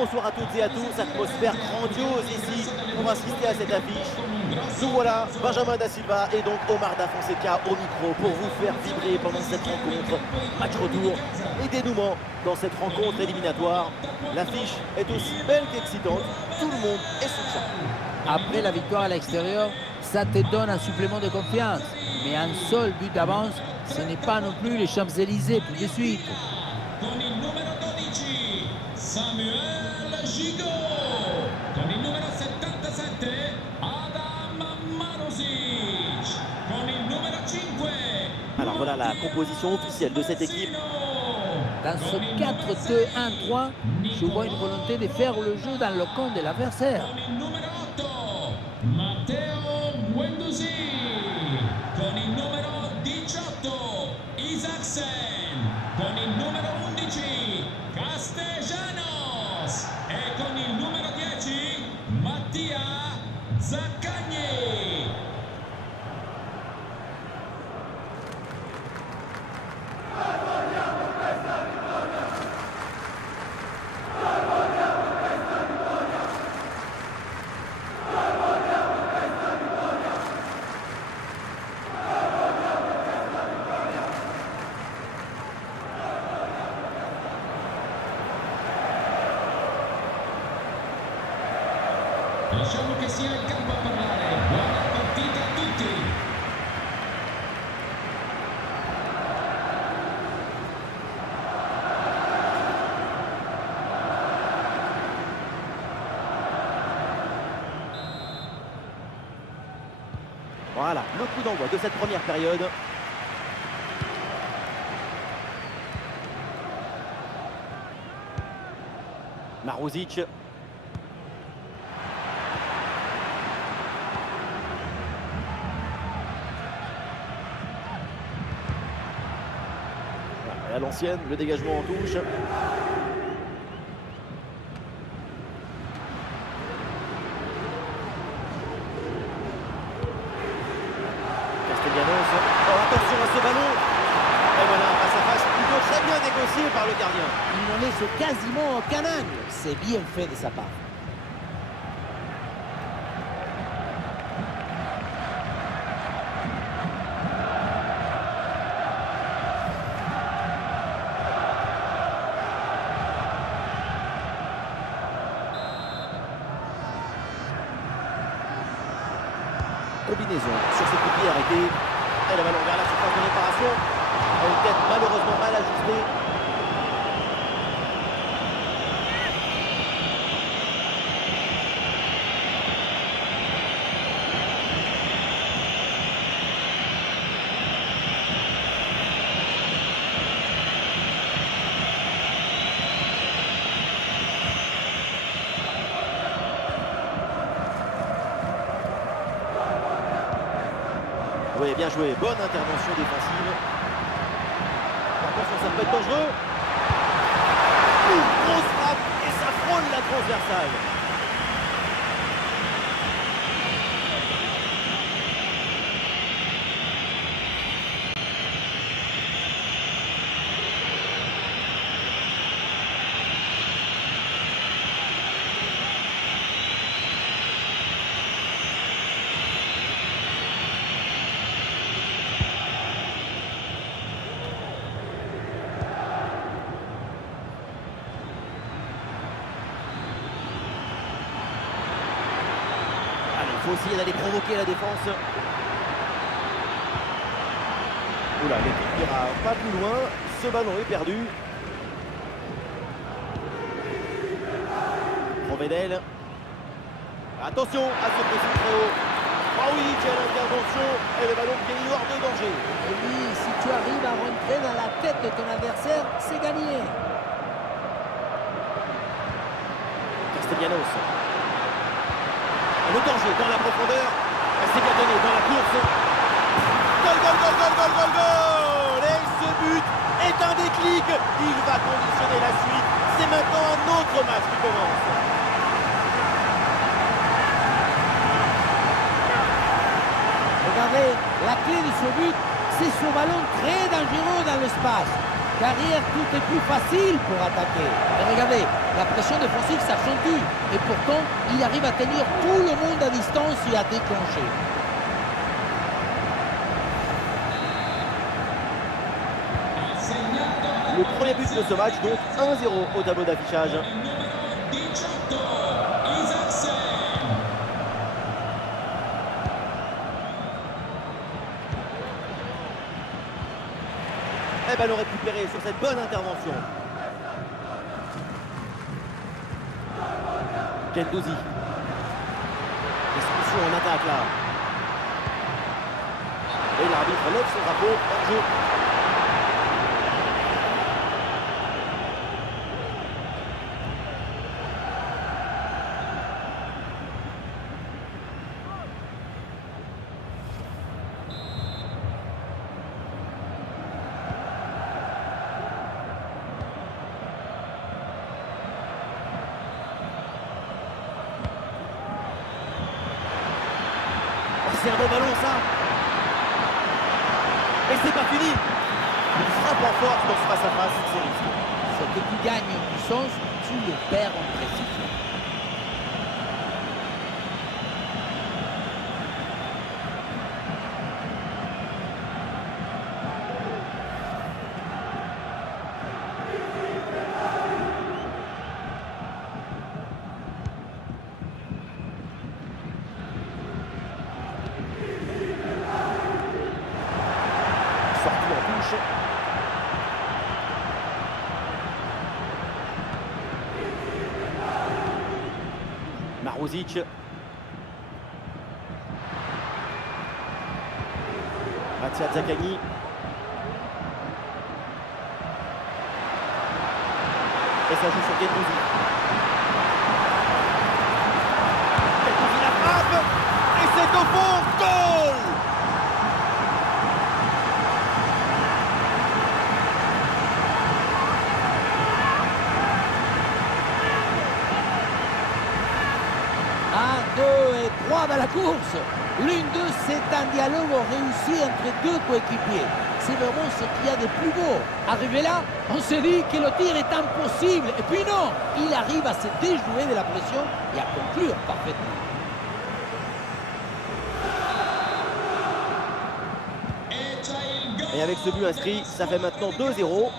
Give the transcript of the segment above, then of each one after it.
Bonsoir à toutes et à tous, atmosphère grandiose ici pour assister à cette affiche. Nous voilà, Benjamin Da Silva et donc Omar Da Fonseca au micro pour vous faire vibrer pendant cette rencontre. Match retour et dénouement dans cette rencontre éliminatoire. L'affiche est aussi belle qu'excitante, tout le monde est sous le charme. Après la victoire à l'extérieur, ça te donne un supplément de confiance. Mais un seul but d'avance, ce n'est pas non plus les Champs-Élysées tout de suite. Con il numero 12 Samuel Gigot, con il numero 77 Adam Marusic, con il numero 5. Alors voilà la composition officielle de cette équipe. Dans ce 4-2-1-3, je vois une volonté de faire le jeu dans le camp de l'adversaire. Con il numero 8 Matteo Guendouzi, con il numero 18 Isaacsen, con il numero 11 Castellanos e con il numero 10 Mattia Zaccagni. Lasciamo che sia il campo a parlare. Buona partita a tutti. Voilà, le coup d'envoi de cette première période. Marusic. Et à l'ancienne, le dégagement en touche. Castellanos. Oh, attention à ce ballon. Et voilà, face à face, plutôt très bien négocié par le gardien. Il n'en laisse quasiment aucun angle. C'est bien fait de sa part. Combinaison sur ce coup de pied arrêté. Et le ballon vers la surface de réparation. Une tête malheureusement mal ajustée. Oui, bien joué. Bonne intervention défensive. Attention, ça peut être dangereux. Grosse frappe et ça frôle la transversale. Il faut essayer d'aller provoquer la défense. Oula, l'équipe n'ira pas plus loin. Ce ballon est perdu. Provedel. Attention à ce petit très haut. Ah oui, quelle intervention. Et le ballon qui est hors de danger. Et oui, si tu arrives à rentrer dans la tête de ton adversaire, c'est gagné. Castellanos. Le danger dans la profondeur. C'est bien donné dans la course. Goal, goal, goal, goal, goal, goal, goal. Et ce but est un déclic. Il va conditionner la suite. C'est maintenant un autre match qui commence. Regardez, la clé de ce but, c'est ce ballon très dangereux dans l'espace. Derrière, tout est plus facile pour attaquer. Et regardez, la pression défensive s'accentue. Et pourtant, il arrive à tenir tout le monde à distance et à déclencher. Le premier but de ce match, donc 1-0 au tableau d'affichage. Et ballon récupéré sur cette bonne intervention. Gendouzi. Expulsion en attaque là. Et l'arbitre lève son drapeau en jeu. C'est un bon ballon ça. Et c'est pas fini. Une frappe en force dans ce face à face, c'est risqué. Ce que tu gagnes en puissance, tu le perds en précision. Sortie en touche. Maruzic. Mattia Zaccagni. Et ça joue sur Gendouzi. Gendouzi la frappe. Et c'est au fond. Goal! Dans la course. L'une d'eux, c'est un dialogue réussi entre deux coéquipiers. C'est vraiment ce qu'il y a de plus beau. Arrivé là, on se dit que le tir est impossible. Et puis non, il arrive à se déjouer de la pression et à conclure parfaitement. Et avec ce but inscrit, ça fait maintenant 2-0.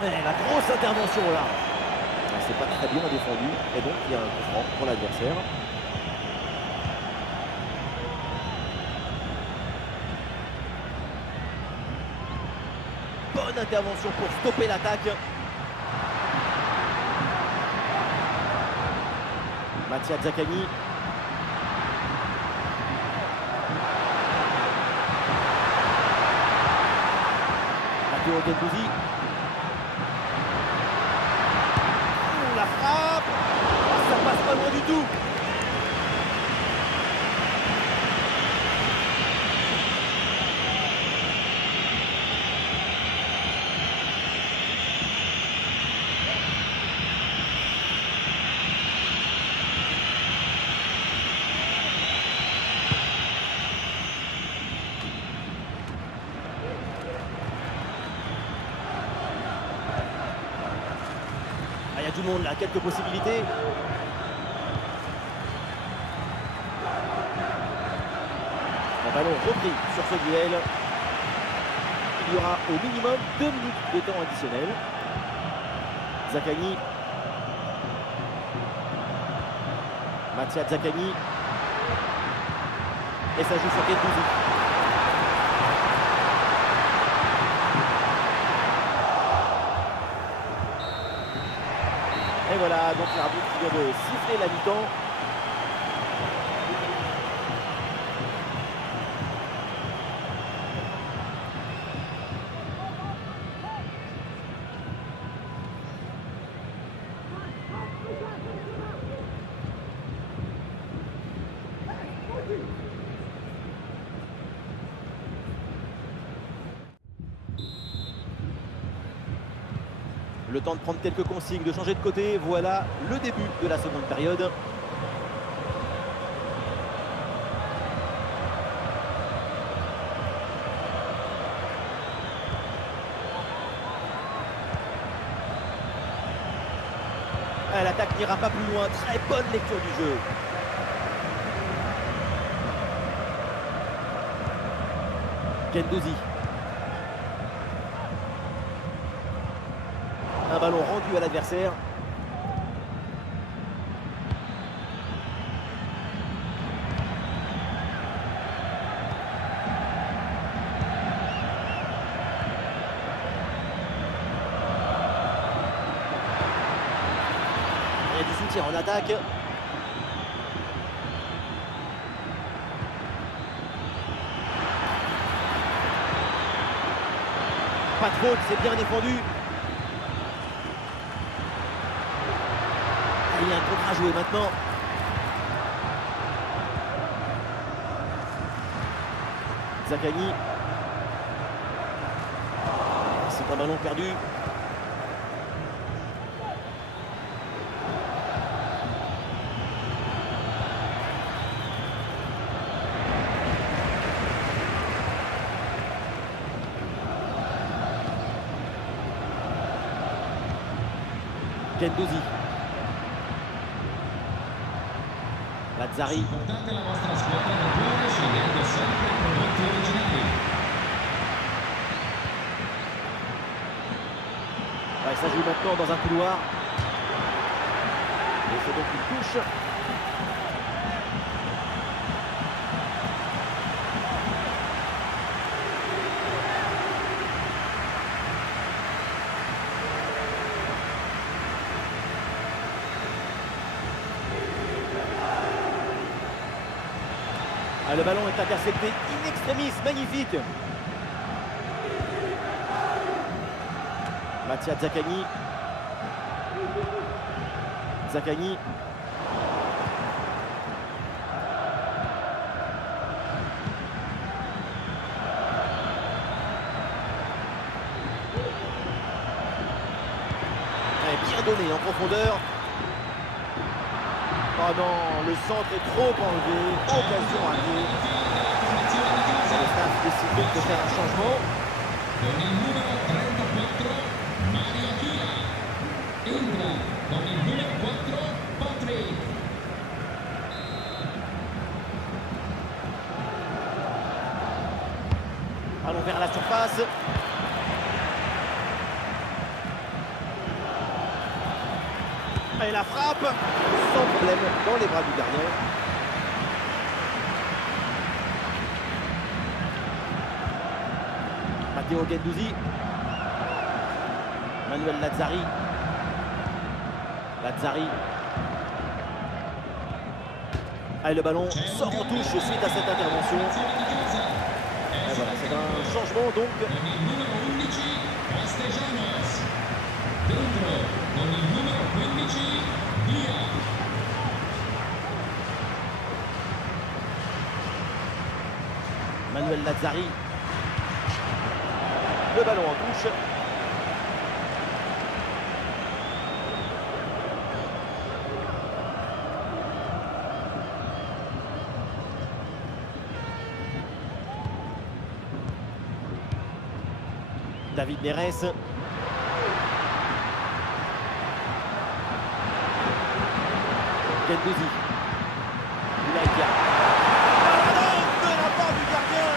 La grosse intervention là. C'est pas très bien défendu. Et donc il y a un coup franc pour l'adversaire. Bonne intervention pour stopper l'attaque. Mattia Zaccagni. Matteo Gendouzi. La frappe. Ça passe pas loin du tout. Il y a du monde là, quelques possibilités. Un ballon repris sur ce duel. Il y aura au minimum 2 minutes de temps additionnel. Zaccagni. Mattia Zaccagni. Et ça joue sur Gendouzi. Et voilà, donc l'arbitre qui vient de siffler la mi-temps. Le temps de prendre quelques consignes, de changer de côté. Voilà le début de la seconde période. L'attaque n'ira pas plus loin. Très bonne lecture du jeu. Guendouzi. Un ballon rendu à l'adversaire. Il y a du soutien en attaque. Pas de faute, c'est bien défendu. Il y a un contre à jouer maintenant. Zaccagni. C'est un ballon perdu. Guendouzi. Lazzari. Supportate la vostra squadra di cuore scegliendo sempre i prodotti originali. Ouais, ça joue maintenant dans un couloir. Et c'est donc une touche. Ah, le ballon est intercepté in extremis, magnifique. Mattia Zaccagni. Zaccagni. Bien donné en profondeur. Oh non, le centre est trop enlevé. Occasion ratée. Le staff décide de faire un changement. Con il numero 34 Mario Chila. Entra con il numero 4 Patrick. Allons vers la surface. Et la frappe sans problème dans les bras du gardien. Matteo Guendouzi. Manuel Lazzari. Lazzari. Et le ballon sort en touche suite à cette intervention. Et voilà, c'est un changement donc. Con il numero 11 Castellanos. Dentro con il numero 15 Via. Manuel Lazzari. Le ballon en touche. David Neres. Guendouzi. Ilaïdia. De la part du gardien.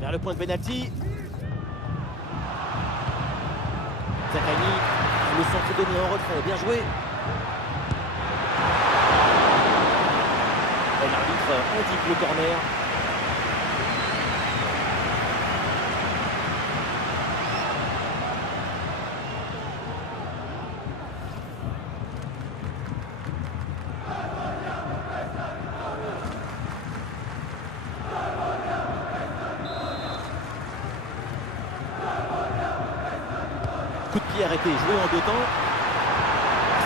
Vers le point de pénalty. Zaccagni, le centre donné en retrait, bien joué. Et l'arbitre indique le corner. Coup de pied arrêté, joué en deux temps.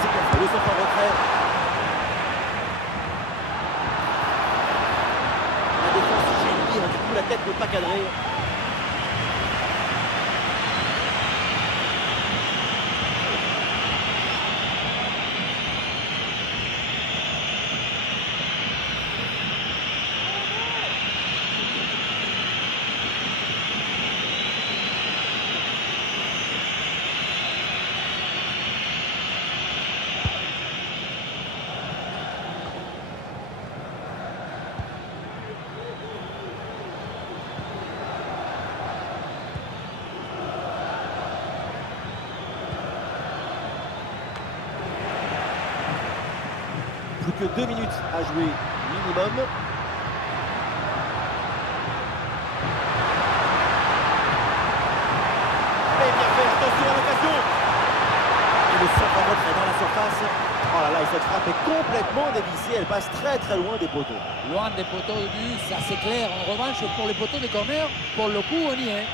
C'est bien fait. Le centre en retrait. La défense génie, du coup la tête ne pas cadrer. Plus que 2 minutes à jouer minimum. Et bien fait, attention à l'occasion. Et le centre en retrait dans la surface. Oh là là, et cette frappe est complètement dévissée. Elle passe très très loin des poteaux. Loin des poteaux de but, ça c'est clair. En revanche, pour les poteaux de corner, pour le coup, on y est.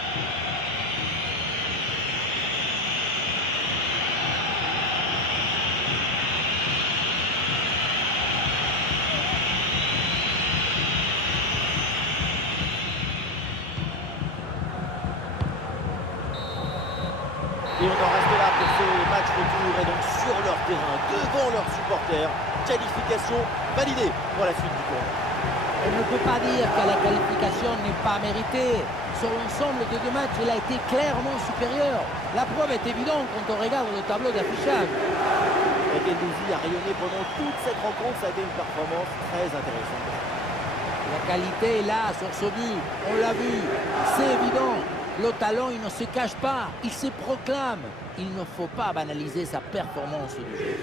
Et on en reste là pour ce match retour et donc sur leur terrain, devant leurs supporters. Qualification validée pour la suite du tour. On ne peut pas dire que la qualification n'est pas méritée. Sur l'ensemble des deux matchs, il a été clairement supérieur. La preuve est évidente quand on regarde le tableau d'affichage. Et Guendouzi a rayonné pendant toute cette rencontre. Ça a été une performance très intéressante. La qualité est là sur ce but. On l'a vu. C'est évident. Le talent, il ne se cache pas, il se proclame. Il ne faut pas banaliser sa performance du jeu.